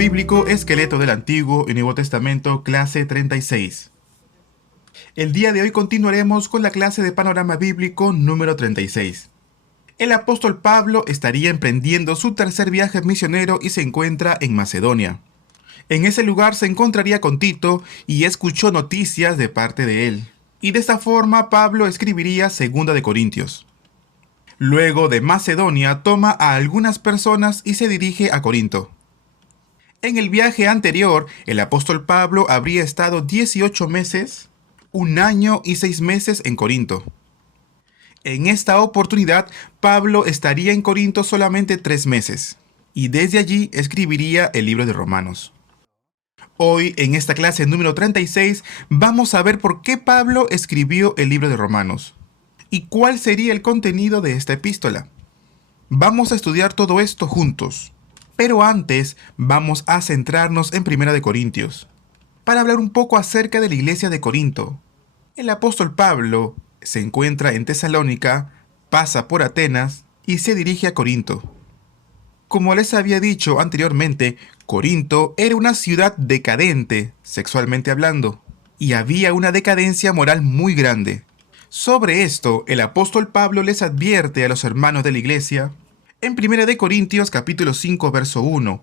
Bíblico, Esqueleto del Antiguo y Nuevo Testamento, clase 36. El día de hoy continuaremos con la clase de Panorama Bíblico número 36. El apóstol Pablo estaría emprendiendo su tercer viaje misionero y se encuentra en Macedonia. En ese lugar se encontraría con Tito y escuchó noticias de parte de él. Y de esta forma Pablo escribiría 2 de Corintios. Luego de Macedonia toma a algunas personas y se dirige a Corinto. En el viaje anterior, el apóstol Pablo habría estado 18 meses, 1 año y 6 meses en Corinto. En esta oportunidad, Pablo estaría en Corinto solamente 3 meses, y desde allí escribiría el libro de Romanos. Hoy, en esta clase número 36, vamos a ver por qué Pablo escribió el libro de Romanos, y cuál sería el contenido de esta epístola. Vamos a estudiar todo esto juntos. Pero antes vamos a centrarnos en 1 de Corintios, para hablar un poco acerca de la iglesia de Corinto. El apóstol Pablo se encuentra en Tesalónica, pasa por Atenas y se dirige a Corinto. Como les había dicho anteriormente, Corinto era una ciudad decadente, sexualmente hablando, y había una decadencia moral muy grande. Sobre esto, el apóstol Pablo les advierte a los hermanos de la iglesia en 1 de Corintios capítulo 5 verso 1.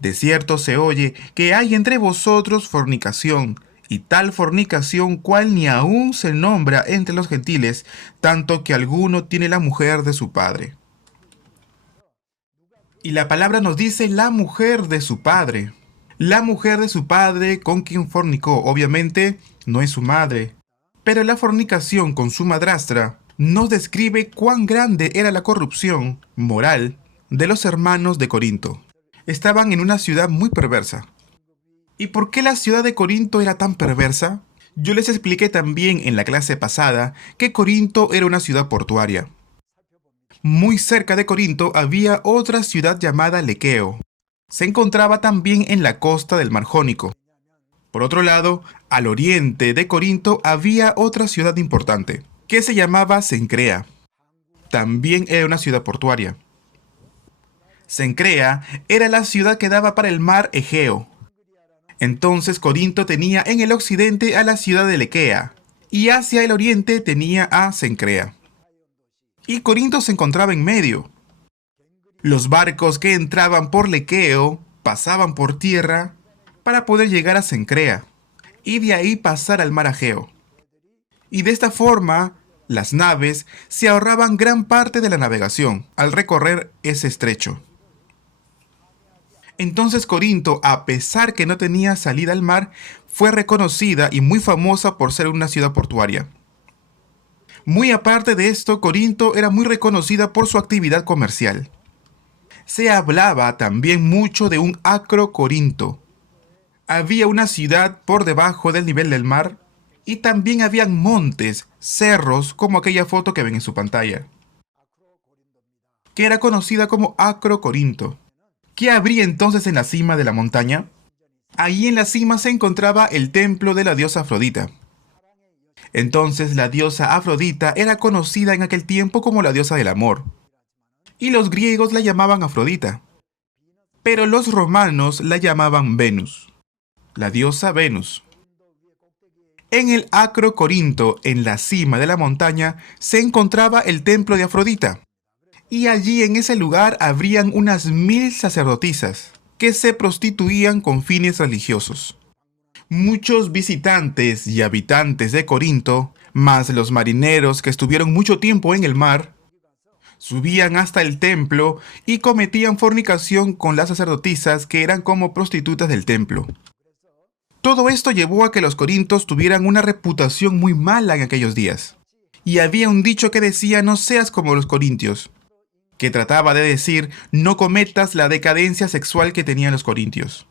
De cierto se oye que hay entre vosotros fornicación, y tal fornicación cual ni aun se nombra entre los gentiles, tanto que alguno tiene la mujer de su padre. Y la palabra nos dice la mujer de su padre. La mujer de su padre con quien fornicó, obviamente, no es su madre. Pero la fornicación con su madrastra nos describe cuán grande era la corrupción moral de los hermanos de Corinto. Estaban en una ciudad muy perversa. ¿Y por qué la ciudad de Corinto era tan perversa? Yo les expliqué también en la clase pasada que Corinto era una ciudad portuaria. Muy cerca de Corinto había otra ciudad llamada Lequeo. Se encontraba también en la costa del Mar Jónico. Por otro lado, al oriente de Corinto había otra ciudad importante, que se llamaba Cencrea. También era una ciudad portuaria. Cencrea era la ciudad que daba para el mar Egeo. Entonces Corinto tenía en el occidente a la ciudad de Lequea, y hacia el oriente tenía a Cencrea. Y Corinto se encontraba en medio. Los barcos que entraban por Lequeo pasaban por tierra para poder llegar a Cencrea, y de ahí pasar al mar Egeo. Y de esta forma, las naves se ahorraban gran parte de la navegación al recorrer ese estrecho. Entonces Corinto, a pesar que no tenía salida al mar, fue reconocida y muy famosa por ser una ciudad portuaria. Muy aparte de esto, Corinto era muy reconocida por su actividad comercial. Se hablaba también mucho de un Acro Corinto. Había una ciudad por debajo del nivel del mar, y también habían montes, cerros, como aquella foto que ven en su pantalla, que era conocida como Acro Corinto. ¿Qué habría entonces en la cima de la montaña? Allí en la cima se encontraba el templo de la diosa Afrodita. Entonces la diosa Afrodita era conocida en aquel tiempo como la diosa del amor, y los griegos la llamaban Afrodita, pero los romanos la llamaban Venus, la diosa Venus. En el Acro Corinto, en la cima de la montaña, se encontraba el templo de Afrodita. Y allí en ese lugar habrían unas 1000 sacerdotisas que se prostituían con fines religiosos. Muchos visitantes y habitantes de Corinto, más los marineros que estuvieron mucho tiempo en el mar, subían hasta el templo y cometían fornicación con las sacerdotisas que eran como prostitutas del templo. Todo esto llevó a que los corintios tuvieran una reputación muy mala en aquellos días. Y había un dicho que decía: no seas como los corintios, que trataba de decir no cometas la decadencia sexual que tenían los corintios.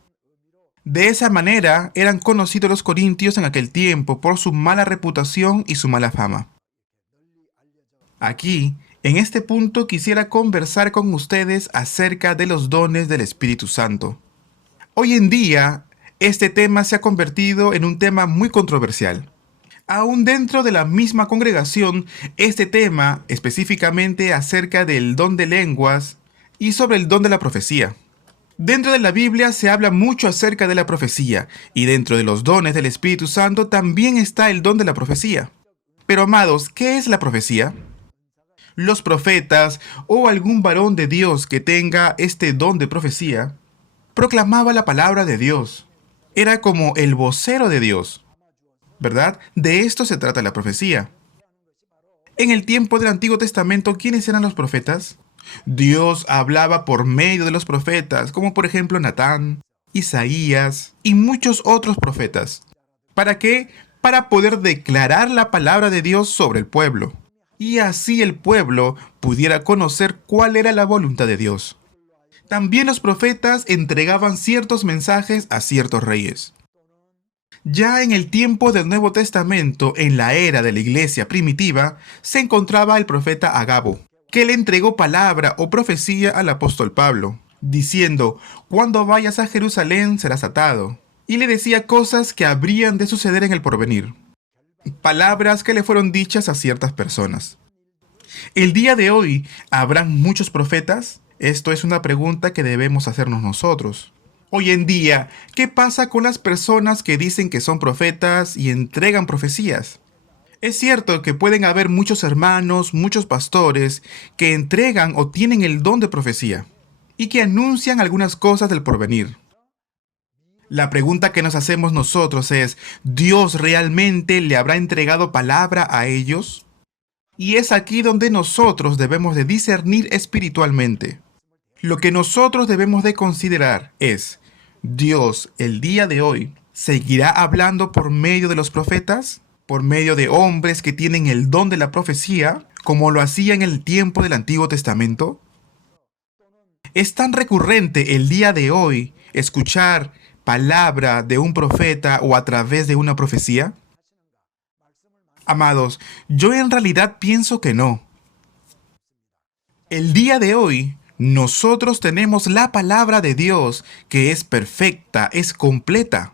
De esa manera eran conocidos los corintios en aquel tiempo por su mala reputación y su mala fama. Aquí, en este punto, quisiera conversar con ustedes acerca de los dones del Espíritu Santo. Hoy en día, este tema se ha convertido en un tema muy controversial. Aún dentro de la misma congregación, este tema, específicamente acerca del don de lenguas y sobre el don de la profecía. Dentro de la Biblia se habla mucho acerca de la profecía, y dentro de los dones del Espíritu Santo también está el don de la profecía. Pero amados, ¿qué es la profecía? Los profetas o algún varón de Dios que tenga este don de profecía, proclamaba la palabra de Dios. Era como el vocero de Dios, ¿verdad? De esto se trata la profecía. En el tiempo del Antiguo Testamento, ¿quiénes eran los profetas? Dios hablaba por medio de los profetas, como por ejemplo Natán, Isaías y muchos otros profetas. ¿Para qué? Para poder declarar la palabra de Dios sobre el pueblo. Y así el pueblo pudiera conocer cuál era la voluntad de Dios. También los profetas entregaban ciertos mensajes a ciertos reyes. Ya en el tiempo del Nuevo Testamento, en la era de la iglesia primitiva, se encontraba el profeta Agabo, que le entregó palabra o profecía al apóstol Pablo, diciendo, cuando vayas a Jerusalén serás atado. Y le decía cosas que habrían de suceder en el porvenir. Palabras que le fueron dichas a ciertas personas. El día de hoy, ¿habrán muchos profetas? Esto es una pregunta que debemos hacernos nosotros. Hoy en día, ¿qué pasa con las personas que dicen que son profetas y entregan profecías? Es cierto que pueden haber muchos hermanos, muchos pastores, que entregan o tienen el don de profecía y que anuncian algunas cosas del porvenir. La pregunta que nos hacemos nosotros es, ¿Dios realmente le habrá entregado palabra a ellos? Y es aquí donde nosotros debemos de discernir espiritualmente. Lo que nosotros debemos de considerar es, ¿Dios el día de hoy seguirá hablando por medio de los profetas? ¿Por medio de hombres que tienen el don de la profecía, como lo hacía en el tiempo del Antiguo Testamento? ¿Es tan recurrente el día de hoy escuchar palabra de un profeta o a través de una profecía? Amados, yo en realidad pienso que no. El día de hoy, nosotros tenemos la palabra de Dios que es perfecta, es completa.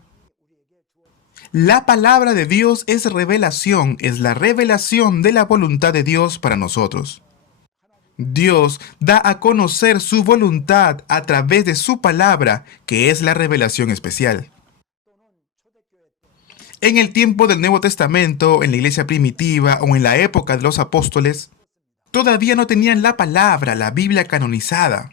La palabra de Dios es revelación, es la revelación de la voluntad de Dios para nosotros. Dios da a conocer su voluntad a través de su palabra, que es la revelación especial. En el tiempo del Nuevo Testamento, en la iglesia primitiva o en la época de los apóstoles, todavía no tenían la palabra, la Biblia canonizada,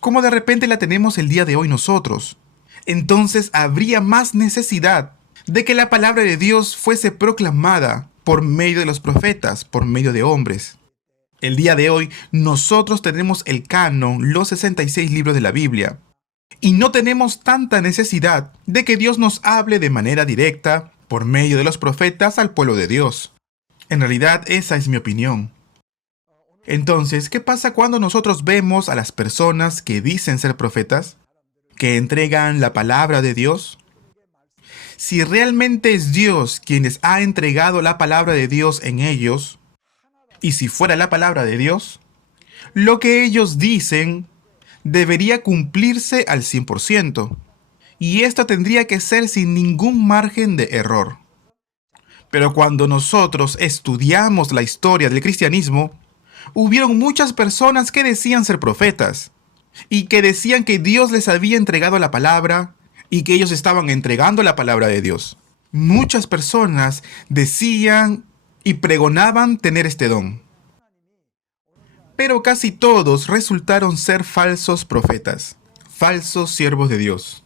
como de repente la tenemos el día de hoy nosotros. Entonces habría más necesidad de que la palabra de Dios fuese proclamada por medio de los profetas, por medio de hombres. El día de hoy nosotros tenemos el canon, los 66 libros de la Biblia, y no tenemos tanta necesidad de que Dios nos hable de manera directa por medio de los profetas al pueblo de Dios. En realidad esa es mi opinión. Entonces, ¿qué pasa cuando nosotros vemos a las personas que dicen ser profetas, que entregan la palabra de Dios? Si realmente es Dios quien les ha entregado la palabra de Dios en ellos, y si fuera la palabra de Dios, lo que ellos dicen debería cumplirse al 100%, y esto tendría que ser sin ningún margen de error. Pero cuando nosotros estudiamos la historia del cristianismo, hubieron muchas personas que decían ser profetas, y que decían que Dios les había entregado la palabra, y que ellos estaban entregando la palabra de Dios. Muchas personas decían y pregonaban tener este don. Pero casi todos resultaron ser falsos profetas, falsos siervos de Dios.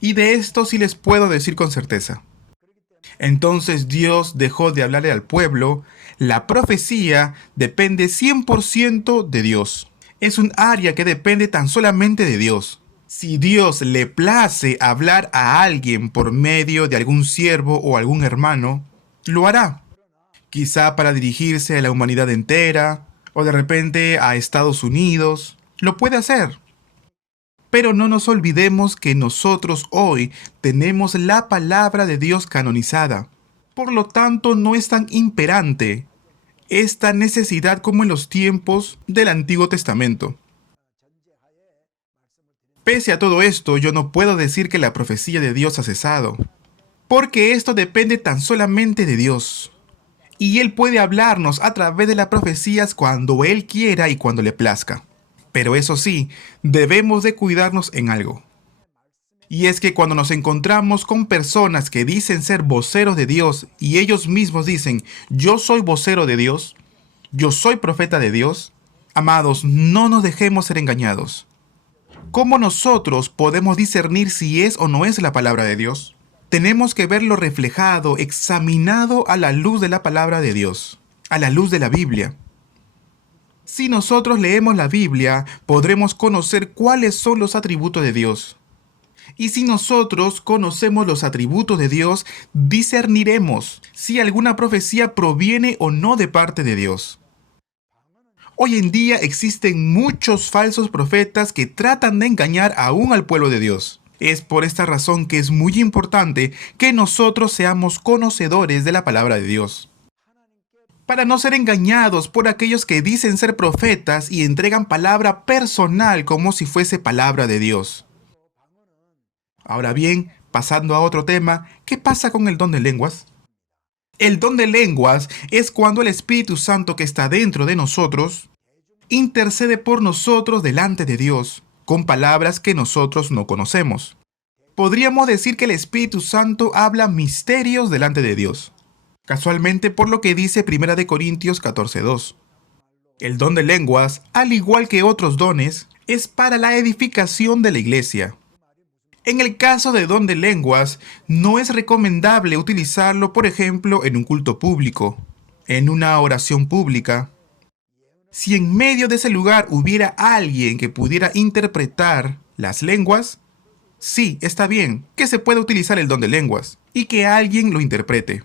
Y de esto sí les puedo decir con certeza. Entonces Dios dejó de hablarle al pueblo. La profecía depende 100% de Dios. Es un área que depende tan solamente de Dios. Si Dios le place hablar a alguien por medio de algún siervo o algún hermano, lo hará. Quizá para dirigirse a la humanidad entera, o de repente a Estados Unidos, lo puede hacer. Pero no nos olvidemos que nosotros hoy tenemos la palabra de Dios canonizada. Por lo tanto, no es tan imperante esta necesidad como en los tiempos del Antiguo Testamento. Pese a todo esto, yo no puedo decir que la profecía de Dios ha cesado, porque esto depende tan solamente de Dios. Y Él puede hablarnos a través de las profecías cuando Él quiera y cuando le plazca. Pero eso sí, debemos de cuidarnos en algo. Y es que cuando nos encontramos con personas que dicen ser voceros de Dios y ellos mismos dicen, yo soy vocero de Dios, yo soy profeta de Dios, amados, no nos dejemos ser engañados. ¿Cómo nosotros podemos discernir si es o no es la palabra de Dios? Tenemos que verlo reflejado, examinado a la luz de la palabra de Dios, a la luz de la Biblia. Si nosotros leemos la Biblia, podremos conocer cuáles son los atributos de Dios. Y si nosotros conocemos los atributos de Dios, discerniremos si alguna profecía proviene o no de parte de Dios. Hoy en día existen muchos falsos profetas que tratan de engañar aún al pueblo de Dios. Es por esta razón que es muy importante que nosotros seamos conocedores de la palabra de Dios, para no ser engañados por aquellos que dicen ser profetas y entregan palabra personal como si fuese palabra de Dios. Ahora bien, pasando a otro tema, ¿qué pasa con el don de lenguas? El don de lenguas es cuando el Espíritu Santo que está dentro de nosotros intercede por nosotros delante de Dios, con palabras que nosotros no conocemos. Podríamos decir que el Espíritu Santo habla misterios delante de Dios. Casualmente por lo que dice 1 Corintios 14:2. El don de lenguas, al igual que otros dones, es para la edificación de la iglesia. En el caso de don de lenguas, no es recomendable utilizarlo, por ejemplo, en un culto público, en una oración pública. Si en medio de ese lugar hubiera alguien que pudiera interpretar las lenguas, sí, está bien que se pueda utilizar el don de lenguas y que alguien lo interprete.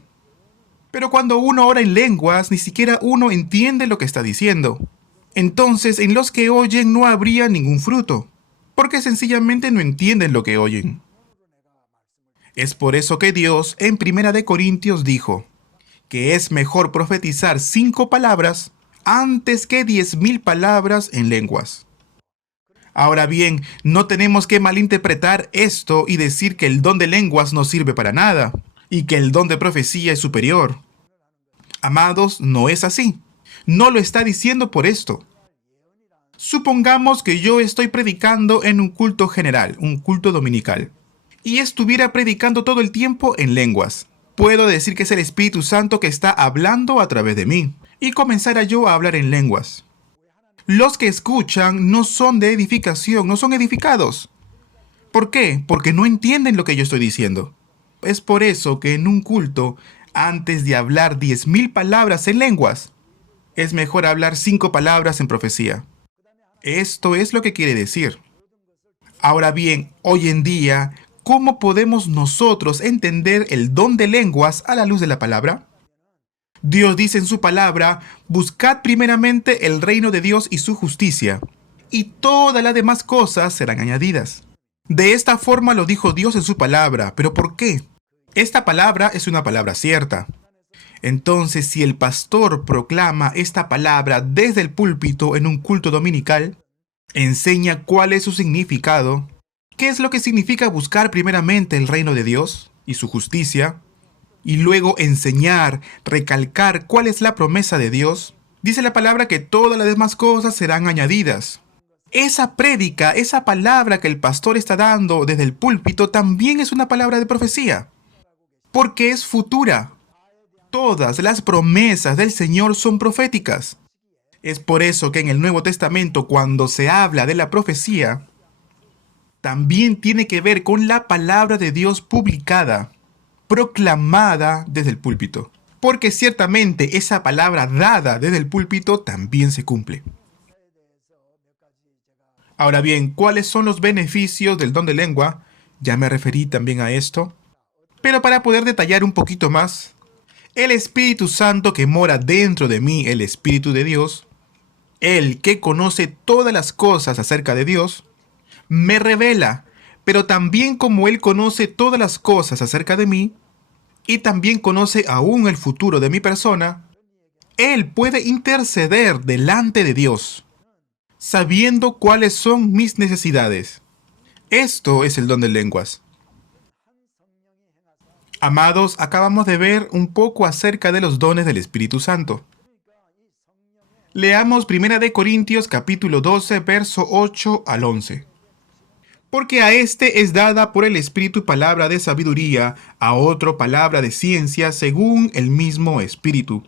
Pero cuando uno ora en lenguas, ni siquiera uno entiende lo que está diciendo. Entonces, en los que oyen no habría ningún fruto, porque sencillamente no entienden lo que oyen. Es por eso que Dios en 1 Corintios dijo que es mejor profetizar 5 palabras antes que 10,000 palabras en lenguas. Ahora bien, no tenemos que malinterpretar esto y decir que el don de lenguas no sirve para nada y que el don de profecía es superior. Amados, no es así. No lo está diciendo por esto. Supongamos que yo estoy predicando en un culto general, un culto dominical, y estuviera predicando todo el tiempo en lenguas. Puedo decir que es el Espíritu Santo que está hablando a través de mí, y comenzara yo a hablar en lenguas. Los que escuchan no son de edificación, no son edificados. ¿Por qué? Porque no entienden lo que yo estoy diciendo. Es por eso que en un culto, antes de hablar 10,000 palabras en lenguas, es mejor hablar 5 palabras en profecía. Esto es lo que quiere decir. Ahora bien, hoy en día, ¿cómo podemos nosotros entender el don de lenguas a la luz de la palabra? Dios dice en su palabra, buscad primeramente el reino de Dios y su justicia, y todas las demás cosas serán añadidas. De esta forma lo dijo Dios en su palabra, ¿pero por qué? Esta palabra es una palabra cierta. Entonces, si el pastor proclama esta palabra desde el púlpito en un culto dominical, enseña cuál es su significado, qué es lo que significa buscar primeramente el reino de Dios y su justicia, y luego enseñar, recalcar cuál es la promesa de Dios, dice la palabra que todas las demás cosas serán añadidas. Esa prédica, esa palabra que el pastor está dando desde el púlpito también es una palabra de profecía, porque es futura. Todas las promesas del Señor son proféticas. Es por eso que en el Nuevo Testamento, cuando se habla de la profecía, también tiene que ver con la palabra de Dios publicada, proclamada desde el púlpito. Porque ciertamente esa palabra dada desde el púlpito también se cumple. Ahora bien, ¿cuáles son los beneficios del don de lengua? Ya me referí también a esto. Pero para poder detallar un poquito más, el Espíritu Santo que mora dentro de mí, el Espíritu de Dios, Él que conoce todas las cosas acerca de Dios, me revela, pero también como Él conoce todas las cosas acerca de mí, y también conoce aún el futuro de mi persona, Él puede interceder delante de Dios, sabiendo cuáles son mis necesidades. Esto es el don de lenguas. Amados, acabamos de ver un poco acerca de los dones del Espíritu Santo. Leamos 1 Corintios capítulo 12, verso 8 al 11. Porque a éste es dada por el Espíritu palabra de sabiduría, a otro palabra de ciencia según el mismo Espíritu,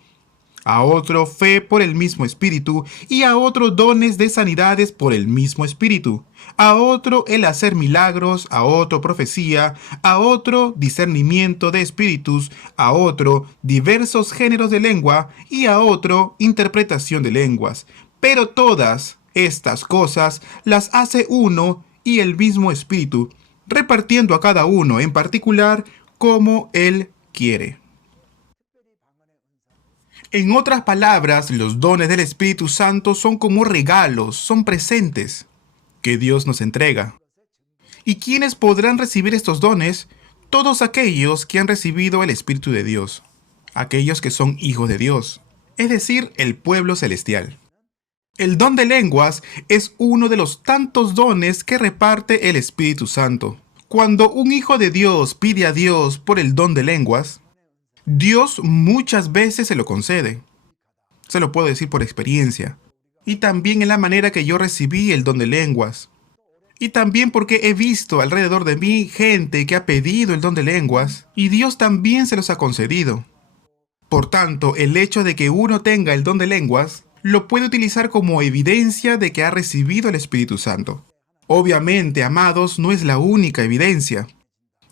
a otro fe por el mismo Espíritu, y a otro dones de sanidades por el mismo Espíritu, a otro el hacer milagros, a otro profecía, a otro discernimiento de espíritus, a otro diversos géneros de lengua, y a otro interpretación de lenguas. Pero todas estas cosas las hace uno y el mismo Espíritu, repartiendo a cada uno en particular como Él quiere. En otras palabras, los dones del Espíritu Santo son como regalos, son presentes que Dios nos entrega. ¿Y quiénes podrán recibir estos dones? Todos aquellos que han recibido el Espíritu de Dios, aquellos que son hijos de Dios, es decir, el pueblo celestial. El don de lenguas es uno de los tantos dones que reparte el Espíritu Santo. Cuando un hijo de Dios pide a Dios por el don de lenguas, Dios muchas veces se lo concede. Se lo puedo decir por experiencia. Y también en la manera que yo recibí el don de lenguas. Y también porque he visto alrededor de mí gente que ha pedido el don de lenguas y Dios también se los ha concedido. Por tanto, el hecho de que uno tenga el don de lenguas lo puede utilizar como evidencia de que ha recibido el Espíritu Santo. Obviamente, amados, no es la única evidencia.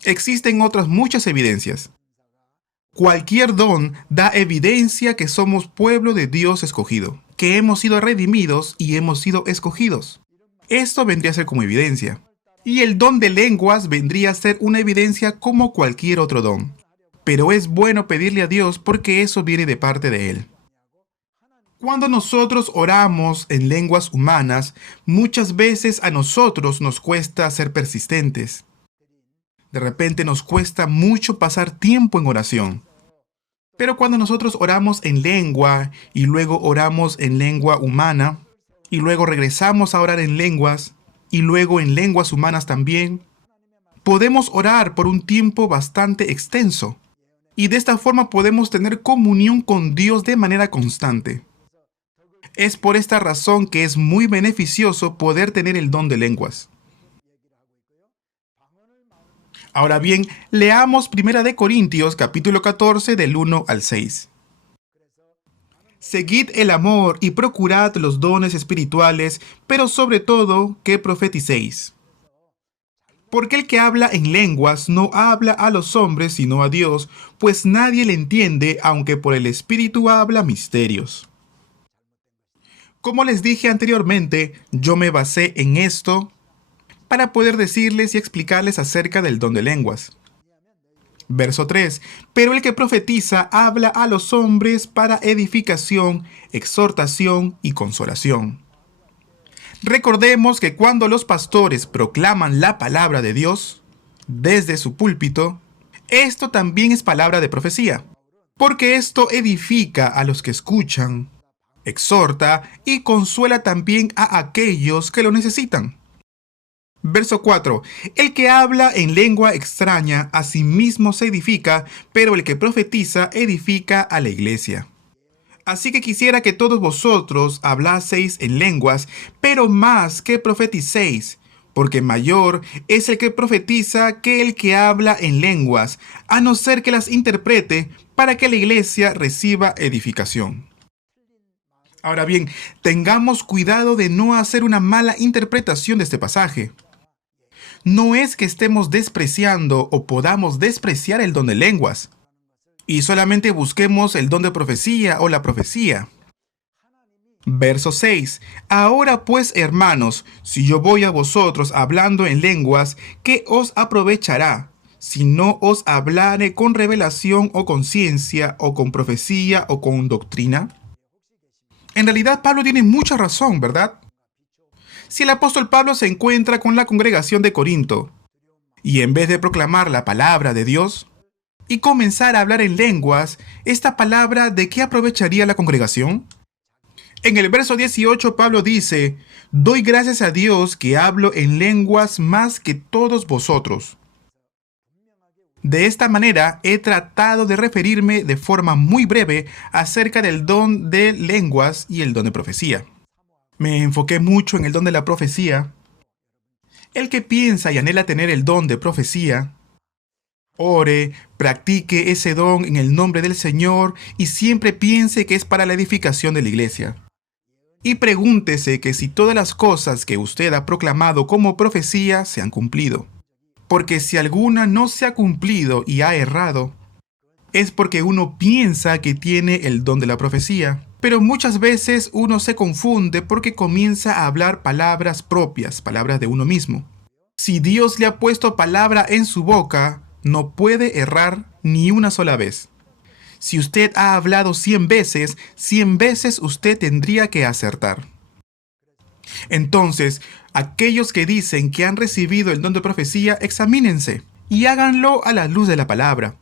Existen otras muchas evidencias. Cualquier don da evidencia que somos pueblo de Dios escogido, que hemos sido redimidos y hemos sido escogidos. Esto vendría a ser como evidencia. Y el don de lenguas vendría a ser una evidencia como cualquier otro don. Pero es bueno pedirle a Dios porque eso viene de parte de Él. Cuando nosotros oramos en lenguas humanas, muchas veces a nosotros nos cuesta ser persistentes. De repente nos cuesta mucho pasar tiempo en oración. Pero cuando nosotros oramos en lengua y luego oramos en lengua humana y luego regresamos a orar en lenguas y luego en lenguas humanas también, podemos orar por un tiempo bastante extenso y de esta forma podemos tener comunión con Dios de manera constante. Es por esta razón que es muy beneficioso poder tener el don de lenguas. Ahora bien, leamos 1 capítulo 14 del 1 al 6. Seguid el amor y procurad los dones espirituales, pero sobre todo que profeticéis. Porque el que habla en lenguas no habla a los hombres sino a Dios, pues nadie le entiende, aunque por el Espíritu habla misterios. Como les dije anteriormente, yo me basé en esto para poder decirles y explicarles acerca del don de lenguas. Verso 3. Pero el que profetiza habla a los hombres para edificación, exhortación y consolación. Recordemos que cuando los pastores proclaman la palabra de Dios desde su púlpito, esto también es palabra de profecía, porque esto edifica a los que escuchan, exhorta y consuela también a aquellos que lo necesitan. Verso 4. El que habla en lengua extraña a sí mismo se edifica, pero el que profetiza edifica a la iglesia. Así que quisiera que todos vosotros hablaseis en lenguas, pero más que profeticéis, porque mayor es el que profetiza que el que habla en lenguas, a no ser que las interprete para que la iglesia reciba edificación. Ahora bien, tengamos cuidado de no hacer una mala interpretación de este pasaje. No es que estemos despreciando o podamos despreciar el don de lenguas y solamente busquemos el don de profecía o la profecía. Verso 6. Ahora pues, hermanos, si yo voy a vosotros hablando en lenguas, ¿qué os aprovechará? Si no os hablare con revelación o con ciencia o con profecía o con doctrina. En realidad Pablo tiene mucha razón, ¿verdad? Si el apóstol Pablo se encuentra con la congregación de Corinto y en vez de proclamar la palabra de Dios y comenzar a hablar en lenguas, ¿esta palabra de qué aprovecharía la congregación? En el verso 18 Pablo dice: doy gracias a Dios que hablo en lenguas más que todos vosotros. De esta manera he tratado de referirme de forma muy breve acerca del don de lenguas y el don de profecía. Me enfoqué mucho en el don de la profecía. El que piensa y anhela tener el don de profecía, ore, practique ese don en el nombre del Señor y siempre piense que es para la edificación de la iglesia. Y pregúntese que si todas las cosas que usted ha proclamado como profecía se han cumplido. Porque si alguna no se ha cumplido y ha errado, es porque uno piensa que tiene el don de la profecía. Pero muchas veces uno se confunde porque comienza a hablar palabras propias, palabras de uno mismo. Si Dios le ha puesto palabra en su boca, no puede errar ni una sola vez. Si usted ha hablado 100 veces, 100 veces usted tendría que acertar. Entonces, aquellos que dicen que han recibido el don de profecía, examínense y háganlo a la luz de la palabra.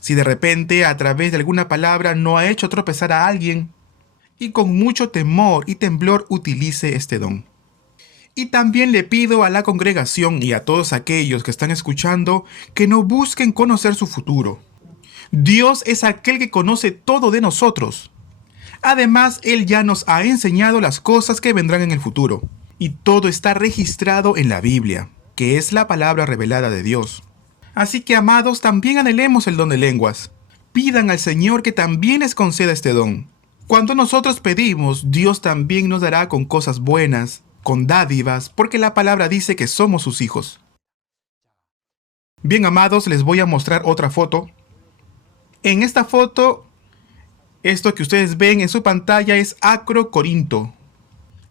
Si de repente a través de alguna palabra no ha hecho tropezar a alguien, y con mucho temor y temblor utilice este don. Y también le pido a la congregación y a todos aquellos que están escuchando que no busquen conocer su futuro. Dios es aquel que conoce todo de nosotros. Además, Él ya nos ha enseñado las cosas que vendrán en el futuro. Y todo está registrado en la Biblia, que es la palabra revelada de Dios. Así que, amados, también anhelemos el don de lenguas. Pidan al Señor que también les conceda este don. Cuando nosotros pedimos, Dios también nos dará con cosas buenas, con dádivas, porque la palabra dice que somos sus hijos. Bien, amados, les voy a mostrar otra foto. En esta foto, esto que ustedes ven en su pantalla es Acro, Corinto.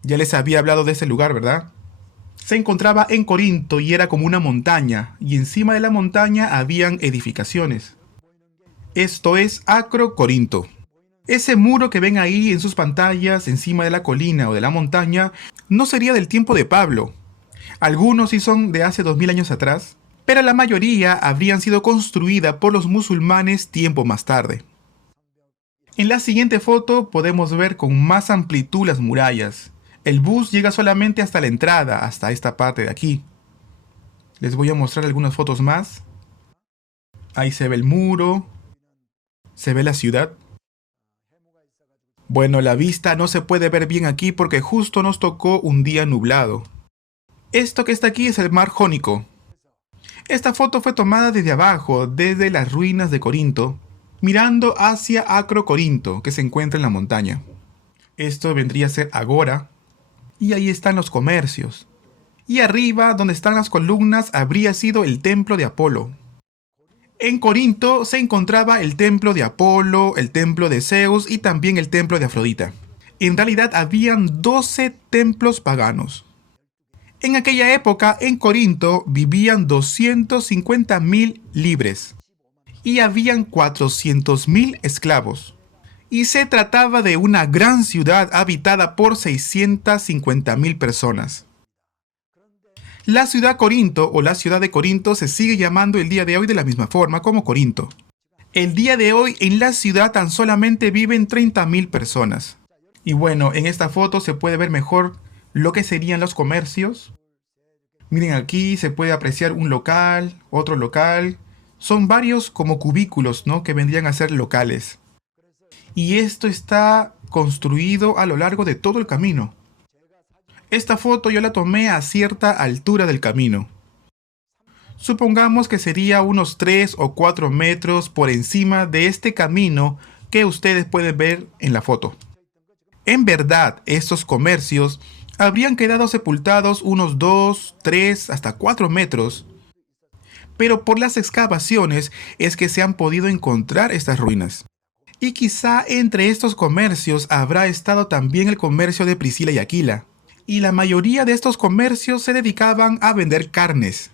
Ya les había hablado de ese lugar, ¿verdad? Se encontraba en Corinto y era como una montaña, y encima de la montaña habían edificaciones. Esto es Acro, Corinto. Ese muro que ven ahí en sus pantallas, encima de la colina o de la montaña, no sería del tiempo de Pablo. Algunos sí son de hace 2000 años atrás, pero la mayoría habrían sido construidas por los musulmanes tiempo más tarde. En la siguiente foto podemos ver con más amplitud las murallas. El bus llega solamente hasta la entrada, hasta esta parte de aquí. Les voy a mostrar algunas fotos más. Ahí se ve el muro, se ve la ciudad. Bueno, la vista no se puede ver bien aquí porque justo nos tocó un día nublado. Esto que está aquí es el mar Jónico. Esta foto fue tomada desde abajo, desde las ruinas de Corinto, mirando hacia Acro, Corinto, que se encuentra en la montaña. Esto vendría a ser Agora, y ahí están los comercios. Y arriba, donde están las columnas, habría sido el templo de Apolo. En Corinto se encontraba el templo de Apolo, el templo de Zeus y también el templo de Afrodita. En realidad habían 12 templos paganos. En aquella época, en Corinto, vivían 250.000 libres y habían 400.000 esclavos. Y se trataba de una gran ciudad habitada por 650.000 personas. La ciudad Corinto o la ciudad de Corinto se sigue llamando el día de hoy de la misma forma como Corinto. El día de hoy en la ciudad tan solamente viven 30.000 personas. Y bueno, en esta foto se puede ver mejor lo que serían los comercios. Miren, aquí se puede apreciar un local, otro local. Son varios como cubículos, ¿no? Que vendrían a ser locales. Y esto está construido a lo largo de todo el camino. Esta foto yo la tomé a cierta altura del camino. Supongamos que sería unos 3 o 4 metros por encima de este camino que ustedes pueden ver en la foto. En verdad, estos comercios habrían quedado sepultados unos 2, 3, hasta 4 metros, pero por las excavaciones es que se han podido encontrar estas ruinas. Y quizá entre estos comercios habrá estado también el comercio de Priscila y Aquila. Y la mayoría de estos comercios se dedicaban a vender carnes.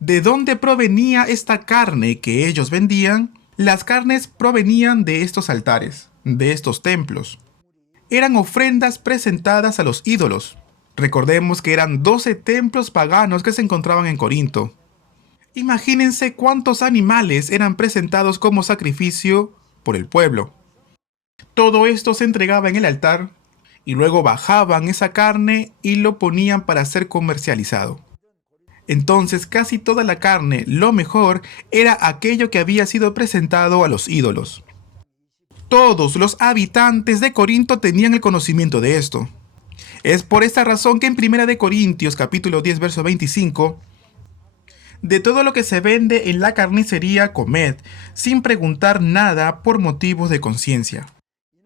¿De dónde provenía esta carne que ellos vendían? Las carnes provenían de estos altares, de estos templos. Eran ofrendas presentadas a los ídolos. Recordemos que eran 12 templos paganos que se encontraban en Corinto. Imagínense cuántos animales eran presentados como sacrificio por el pueblo. Todo esto se entregaba en el altar y luego bajaban esa carne y lo ponían para ser comercializado. Entonces casi toda la carne, lo mejor, era aquello que había sido presentado a los ídolos. Todos los habitantes de Corinto tenían el conocimiento de esto. Es por esta razón que en 1 Corintios capítulo 10 verso 25, de todo lo que se vende en la carnicería comed, sin preguntar nada por motivos de conciencia.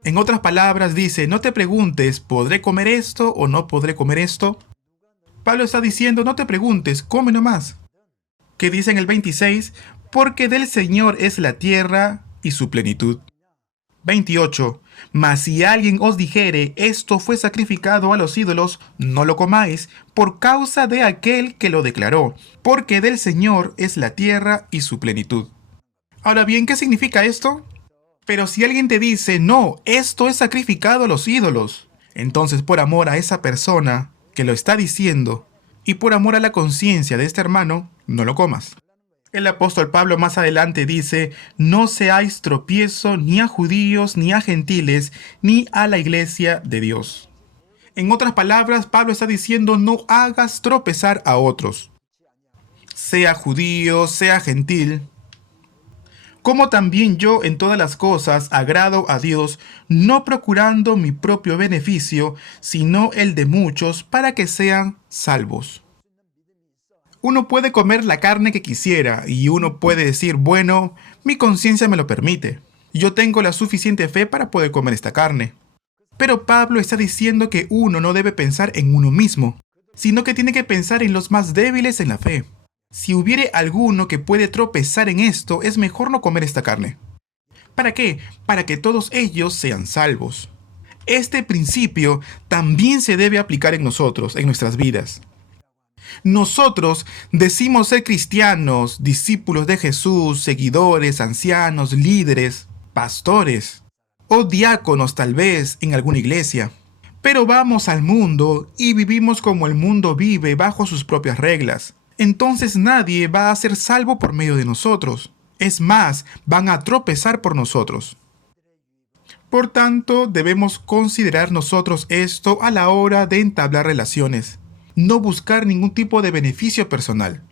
En otras palabras dice, no te preguntes, ¿podré comer esto o no podré comer esto? Pablo está diciendo, no te preguntes, come nomás. Que dice en el 26, porque del Señor es la tierra y su plenitud. 28. Mas si alguien os dijere, esto fue sacrificado a los ídolos, no lo comáis, por causa de aquel que lo declaró, porque del Señor es la tierra y su plenitud. Ahora bien, ¿qué significa esto? Pero si alguien te dice, no, esto es sacrificado a los ídolos, entonces por amor a esa persona que lo está diciendo, y por amor a la conciencia de este hermano, no lo comas. El apóstol Pablo más adelante dice, no seáis tropiezo ni a judíos, ni a gentiles, ni a la iglesia de Dios. En otras palabras, Pablo está diciendo, no hagas tropezar a otros, sea judío, sea gentil, como también yo en todas las cosas agrado a Dios, no procurando mi propio beneficio, sino el de muchos, para que sean salvos. Uno puede comer la carne que quisiera y uno puede decir, bueno, mi conciencia me lo permite. Yo tengo la suficiente fe para poder comer esta carne. Pero Pablo está diciendo que uno no debe pensar en uno mismo, sino que tiene que pensar en los más débiles en la fe. Si hubiere alguno que puede tropezar en esto, es mejor no comer esta carne. ¿Para qué? Para que todos ellos sean salvos. Este principio también se debe aplicar en nosotros, en nuestras vidas. Nosotros decimos ser cristianos, discípulos de Jesús, seguidores, ancianos, líderes, pastores o diáconos tal vez en alguna iglesia. Pero vamos al mundo y vivimos como el mundo vive bajo sus propias reglas. Entonces nadie va a ser salvo por medio de nosotros. Es más, van a tropezar por nosotros. Por tanto, debemos considerar nosotros esto a la hora de entablar relaciones. No buscar ningún tipo de beneficio personal,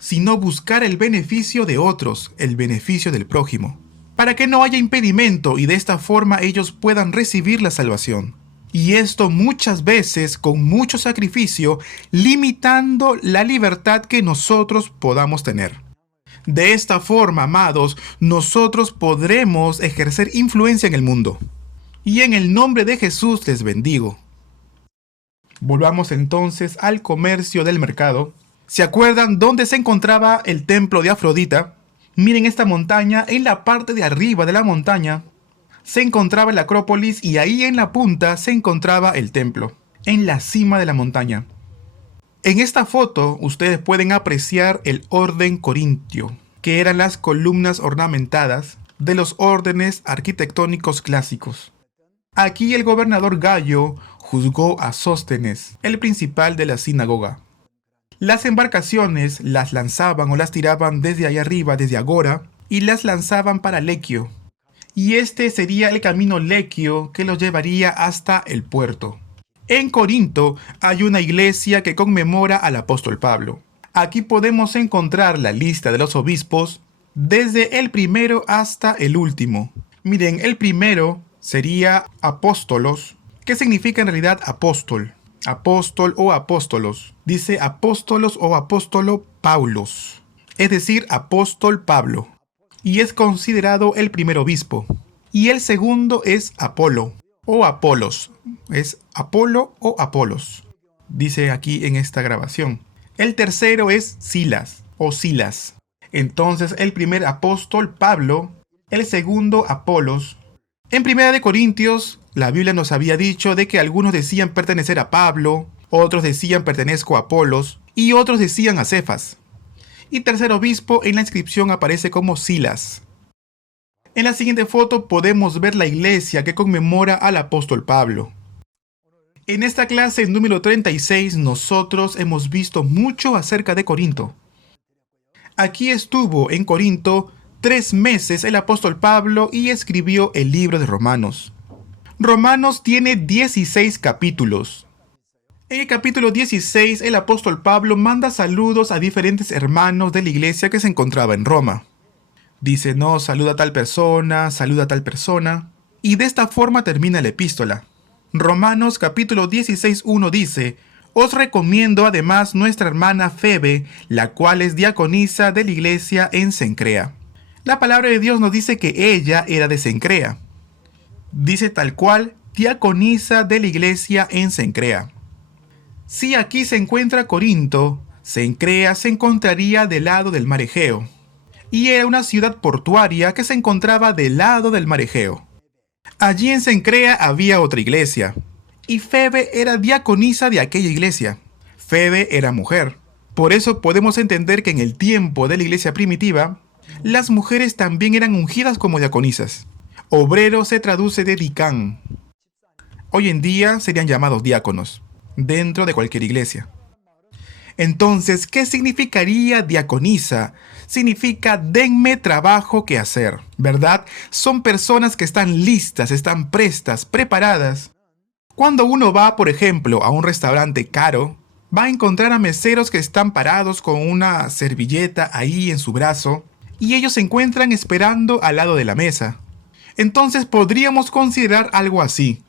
sino buscar el beneficio de otros, el beneficio del prójimo, para que no haya impedimento y de esta forma ellos puedan recibir la salvación. Y esto muchas veces con mucho sacrificio, limitando la libertad que nosotros podamos tener. De esta forma, amados, nosotros podremos ejercer influencia en el mundo. Y en el nombre de Jesús les bendigo. Volvamos entonces al comercio del mercado. ¿Se acuerdan dónde se encontraba el templo de Afrodita? Miren esta montaña, en la parte de arriba de la montaña se encontraba la Acrópolis y ahí en la punta se encontraba el templo, en la cima de la montaña. En esta foto ustedes pueden apreciar el orden corintio, que eran las columnas ornamentadas de los órdenes arquitectónicos clásicos. Aquí el gobernador Gayo juzgó a Sóstenes, el principal de la sinagoga. Las embarcaciones las lanzaban o las tiraban desde ahí arriba, desde Agora, y las lanzaban para Lequio. Y este sería el camino Lequio que los llevaría hasta el puerto. En Corinto hay una iglesia que conmemora al apóstol Pablo. Aquí podemos encontrar la lista de los obispos desde el primero hasta el último. Miren, el primero sería apóstolos, que significa en realidad apóstol. Apóstol o apóstolos. Dice apóstolos o apóstolo Paulos, es decir, apóstol Pablo. Y es considerado el primer obispo. Y el segundo es Apolo o Apolos. Es Apolo o Apolos, dice aquí en esta grabación. El tercero es Silas o Silas. Entonces el primer apóstol Pablo, el segundo Apolos. En 1 Corintios, la Biblia nos había dicho de que algunos decían pertenecer a Pablo, otros decían pertenezco a Apolos y otros decían a Cefas. Y tercer obispo en la inscripción aparece como Silas. En la siguiente foto podemos ver la iglesia que conmemora al apóstol Pablo. En esta clase número 36 nosotros hemos visto mucho acerca de Corinto. Aquí estuvo en Corinto 3 meses el apóstol Pablo y escribió el libro de Romanos. Romanos tiene 16 capítulos. En el capítulo 16, el apóstol Pablo manda saludos a diferentes hermanos de la iglesia que se encontraba en Roma. Dice, no, saluda a tal persona, saluda a tal persona. Y de esta forma termina la epístola. Romanos capítulo 16:1 dice, os recomiendo además nuestra hermana Febe, la cual es diaconisa de la iglesia en Cencrea. La palabra de Dios nos dice que ella era de Cencrea. Dice tal cual, diaconisa de la iglesia en Cencrea. Si aquí se encuentra Corinto, Cencrea se encontraría del lado del mar Egeo, y era una ciudad portuaria que se encontraba del lado del mar Egeo. Allí en Cencrea había otra iglesia, y Febe era diaconisa de aquella iglesia. Febe era mujer. Por eso podemos entender que en el tiempo de la iglesia primitiva, las mujeres también eran ungidas como diaconisas. Obrero se traduce de dicán. Hoy en día serían llamados diáconos, dentro de cualquier iglesia. Entonces, ¿qué significaría diaconisa? Significa denme trabajo que hacer, ¿verdad? Son personas que están listas, están prestas, preparadas. Cuando uno va, por ejemplo, a un restaurante caro, va a encontrar a meseros que están parados con una servilleta ahí en su brazo, y ellos se encuentran esperando al lado de la mesa. Entonces podríamos considerar algo así.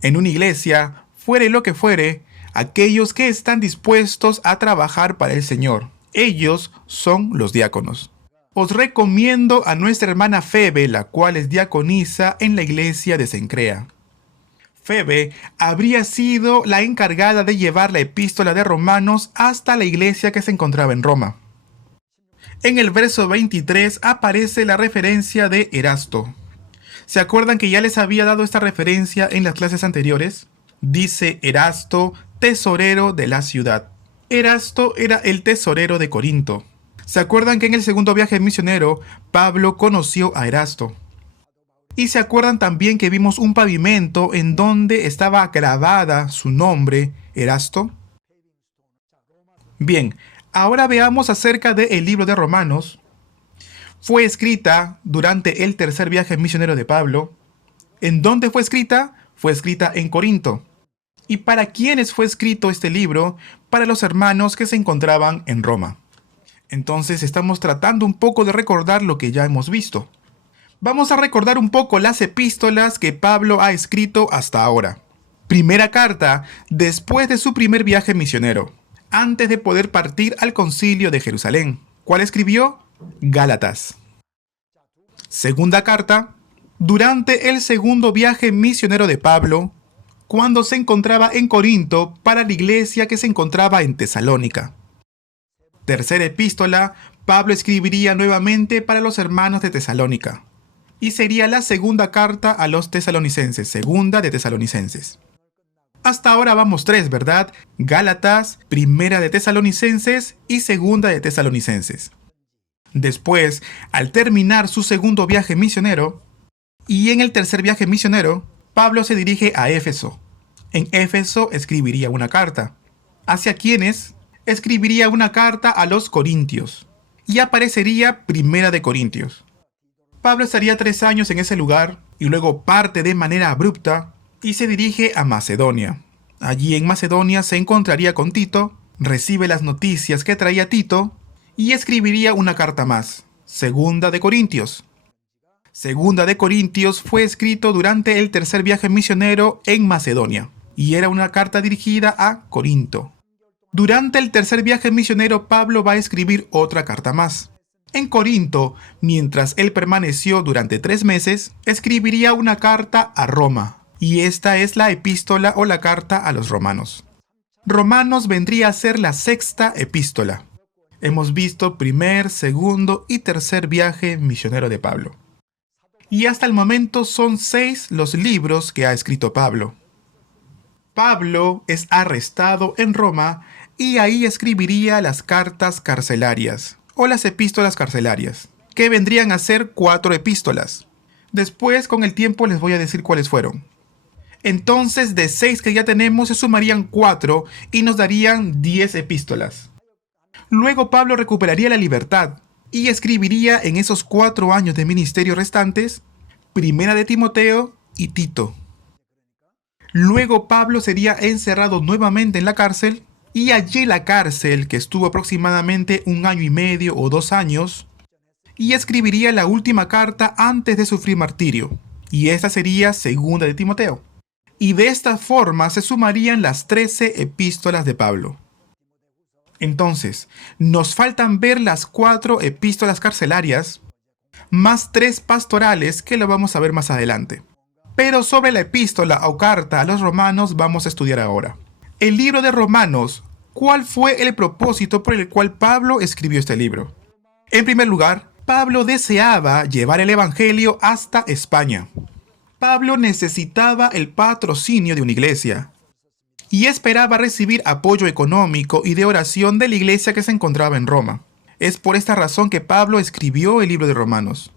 En una iglesia, fuere lo que fuere, aquellos que están dispuestos a trabajar para el Señor. Ellos son los diáconos. Os recomiendo a nuestra hermana Febe, la cual es diaconisa en la iglesia de Cencrea. Febe habría sido la encargada de llevar la epístola de Romanos hasta la iglesia que se encontraba en Roma. En el verso 23 aparece la referencia de Erasto. ¿Se acuerdan que ya les había dado esta referencia en las clases anteriores? Dice Erasto, tesorero de la ciudad. Erasto era el tesorero de Corinto. ¿Se acuerdan que en el segundo viaje misionero, Pablo conoció a Erasto? Y se acuerdan también que vimos un pavimento en donde estaba grabada su nombre, Erasto. Bien, ahora veamos acerca del libro de Romanos. Fue escrita durante el tercer viaje misionero de Pablo. ¿En dónde fue escrita? Fue escrita en Corinto. ¿Y para quiénes fue escrito este libro? Para los hermanos que se encontraban en Roma. Entonces estamos tratando un poco de recordar lo que ya hemos visto. Vamos a recordar un poco las epístolas que Pablo ha escrito hasta ahora. Primera carta, después de su primer viaje misionero, antes de poder partir al concilio de Jerusalén. ¿Cuál escribió? Gálatas. Segunda carta, durante el segundo viaje misionero de Pablo, cuando se encontraba en Corinto para la iglesia que se encontraba en Tesalónica. Tercera epístola, Pablo escribiría nuevamente para los hermanos de Tesalónica. Y sería la segunda carta a los tesalonicenses, segunda de Tesalonicenses. Hasta ahora vamos tres, ¿verdad? Gálatas, primera de Tesalonicenses y segunda de Tesalonicenses. Después, al terminar su segundo viaje misionero, y en el tercer viaje misionero, Pablo se dirige a Éfeso. En Éfeso escribiría una carta. ¿Hacia quiénes? Escribiría una carta a los corintios. Y aparecería Primera de Corintios. Pablo estaría 3 años en ese lugar y luego parte de manera abrupta y se dirige a Macedonia. Allí en Macedonia se encontraría con Tito, recibe las noticias que traía Tito y escribiría una carta más, Segunda de Corintios. Segunda de Corintios fue escrito durante el tercer viaje misionero en Macedonia y era una carta dirigida a Corinto. Durante el tercer viaje misionero Pablo va a escribir otra carta más. En Corinto, mientras él permaneció durante 3 meses, escribiría una carta a Roma, y esta es la epístola o la carta a los romanos. Romanos vendría a ser la sexta epístola. Hemos visto primer, segundo y tercer viaje misionero de Pablo. Y hasta el momento son 6 los libros que ha escrito Pablo. Pablo es arrestado en Roma y ahí escribiría las cartas carcelarias o las epístolas carcelarias, que vendrían a ser 4 epístolas. Después, con el tiempo, les voy a decir cuáles fueron. Entonces, de 6 que ya tenemos, se sumarían 4 y nos darían 10 epístolas. Luego Pablo recuperaría la libertad y escribiría en esos 4 años de ministerio restantes, Primera de Timoteo y Tito. Luego Pablo sería encerrado nuevamente en la cárcel, y allí en la cárcel, que estuvo aproximadamente 1 año y medio o 2 años, y escribiría la última carta antes de sufrir martirio, y esta sería segunda de Timoteo. Y de esta forma se sumarían las 13 epístolas de Pablo. Entonces, nos faltan ver las 4 epístolas carcelarias, más 3 pastorales que lo vamos a ver más adelante. Pero sobre la epístola o carta a los romanos vamos a estudiar ahora. El libro de Romanos, ¿cuál fue el propósito por el cual Pablo escribió este libro? En primer lugar, Pablo deseaba llevar el evangelio hasta España. Pablo necesitaba el patrocinio de una iglesia y esperaba recibir apoyo económico y de oración de la iglesia que se encontraba en Roma. Es por esta razón que Pablo escribió el libro de Romanos.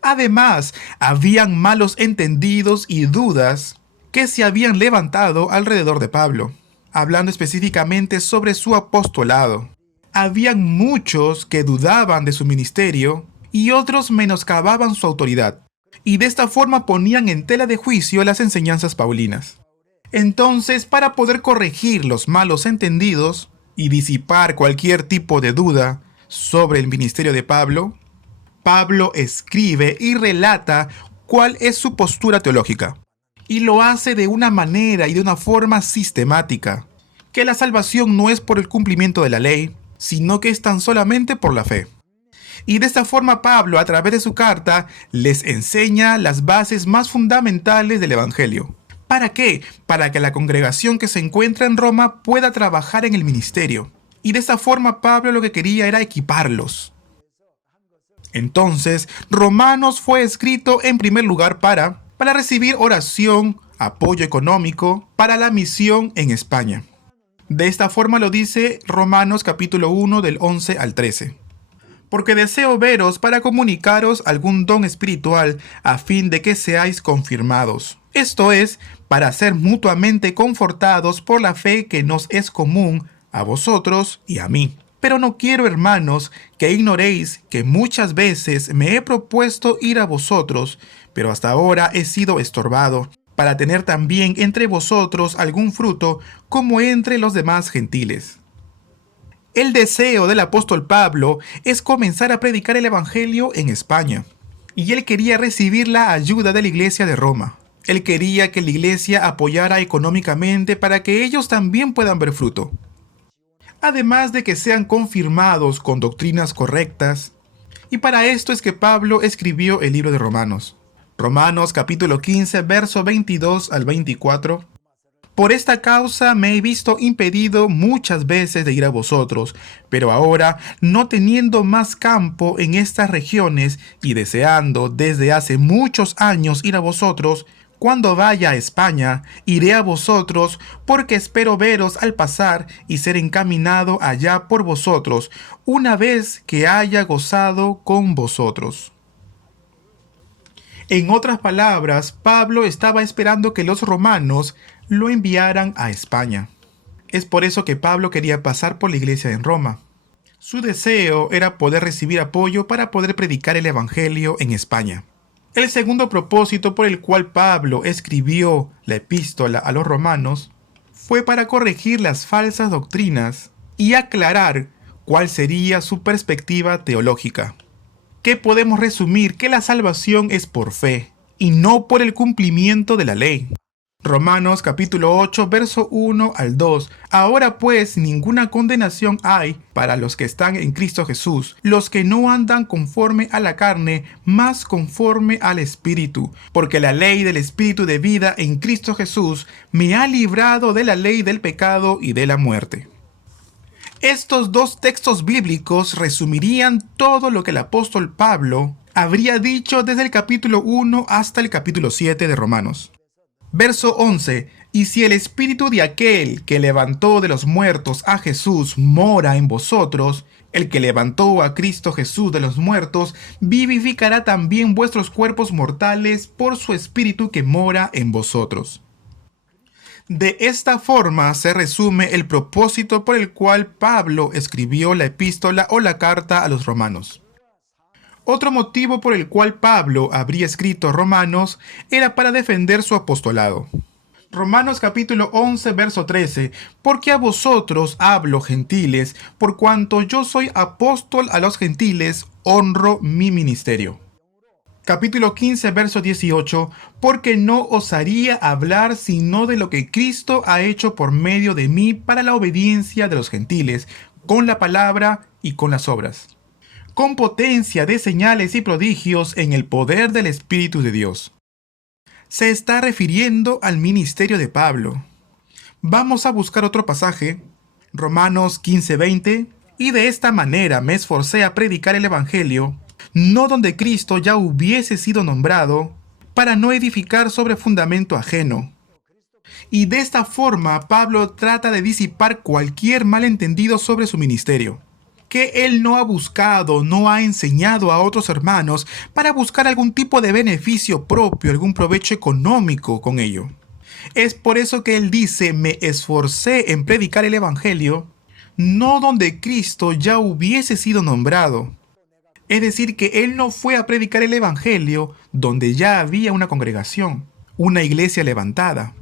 Además, habían malos entendidos y dudas que se habían levantado alrededor de Pablo, hablando específicamente sobre su apostolado. Habían muchos que dudaban de su ministerio y otros menoscababan su autoridad, y de esta forma ponían en tela de juicio las enseñanzas paulinas. Entonces, para poder corregir los malos entendidos y disipar cualquier tipo de duda sobre el ministerio de Pablo, Pablo escribe y relata cuál es su postura teológica, y lo hace de una manera y de una forma sistemática, que la salvación no es por el cumplimiento de la ley, sino que es tan solamente por la fe. Y de esta forma Pablo, a través de su carta, les enseña las bases más fundamentales del Evangelio. ¿Para qué? Para que la congregación que se encuentra en Roma pueda trabajar en el ministerio. Y de esta forma Pablo lo que quería era equiparlos. Entonces, Romanos fue escrito en primer lugar para recibir oración, apoyo económico para la misión en España. De esta forma lo dice Romanos capítulo 1 del 11 al 13. Porque deseo veros para comunicaros algún don espiritual a fin de que seáis confirmados. Esto es, para ser mutuamente confortados por la fe que nos es común a vosotros y a mí. Pero no quiero, hermanos, que ignoréis que muchas veces me he propuesto ir a vosotros, pero hasta ahora he sido estorbado, para tener también entre vosotros algún fruto como entre los demás gentiles. El deseo del apóstol Pablo es comenzar a predicar el evangelio en España, y él quería recibir la ayuda de la iglesia de Roma. Él quería que la iglesia apoyara económicamente para que ellos también puedan ver fruto. Además de que sean confirmados con doctrinas correctas, y para esto es que Pablo escribió el libro de Romanos. Romanos capítulo 15, verso 22 al 24. Por esta causa me he visto impedido muchas veces de ir a vosotros, pero ahora, no teniendo más campo en estas regiones y deseando desde hace muchos años ir a vosotros, cuando vaya a España, iré a vosotros, porque espero veros al pasar y ser encaminado allá por vosotros, una vez que haya gozado con vosotros. En otras palabras, Pablo estaba esperando que los romanos lo enviaran a España. Es por eso que Pablo quería pasar por la iglesia en Roma. Su deseo era poder recibir apoyo para poder predicar el evangelio en España. El segundo propósito por el cual Pablo escribió la epístola a los romanos fue para corregir las falsas doctrinas y aclarar cuál sería su perspectiva teológica. ¿Qué podemos resumir? Que la salvación es por fe y no por el cumplimiento de la ley. Romanos capítulo 8, verso 1 al 2. Ahora pues ninguna condenación hay para los que están en Cristo Jesús, los que no andan conforme a la carne, mas conforme al Espíritu. Porque la ley del Espíritu de vida en Cristo Jesús me ha librado de la ley del pecado y de la muerte. Estos dos textos bíblicos resumirían todo lo que el apóstol Pablo habría dicho desde el capítulo 1 hasta el capítulo 7 de Romanos. Verso 11. Y si el espíritu de aquel que levantó de los muertos a Jesús mora en vosotros, el que levantó a Cristo Jesús de los muertos, vivificará también vuestros cuerpos mortales por su espíritu que mora en vosotros. De esta forma se resume el propósito por el cual Pablo escribió la epístola o la carta a los romanos. Otro motivo por el cual Pablo habría escrito Romanos era para defender su apostolado. Romanos capítulo 11, verso 13. Porque a vosotros hablo, gentiles, por cuanto yo soy apóstol a los gentiles, honro mi ministerio. Capítulo 15, verso 18. Porque no osaría hablar sino de lo que Cristo ha hecho por medio de mí para la obediencia de los gentiles, con la palabra y con las obras, con potencia de señales y prodigios en el poder del Espíritu de Dios. Se está refiriendo al ministerio de Pablo. Vamos a buscar otro pasaje, Romanos 15:20, y de esta manera me esforcé a predicar el Evangelio, no donde Cristo ya hubiese sido nombrado, para no edificar sobre fundamento ajeno. Y de esta forma Pablo trata de disipar cualquier malentendido sobre su ministerio, que él no ha buscado, no ha enseñado a otros hermanos para buscar algún tipo de beneficio propio, algún provecho económico con ello. Es por eso que él dice, me esforcé en predicar el Evangelio, no donde Cristo ya hubiese sido nombrado. Es decir, que él no fue a predicar el Evangelio donde ya había una congregación, una iglesia levantada.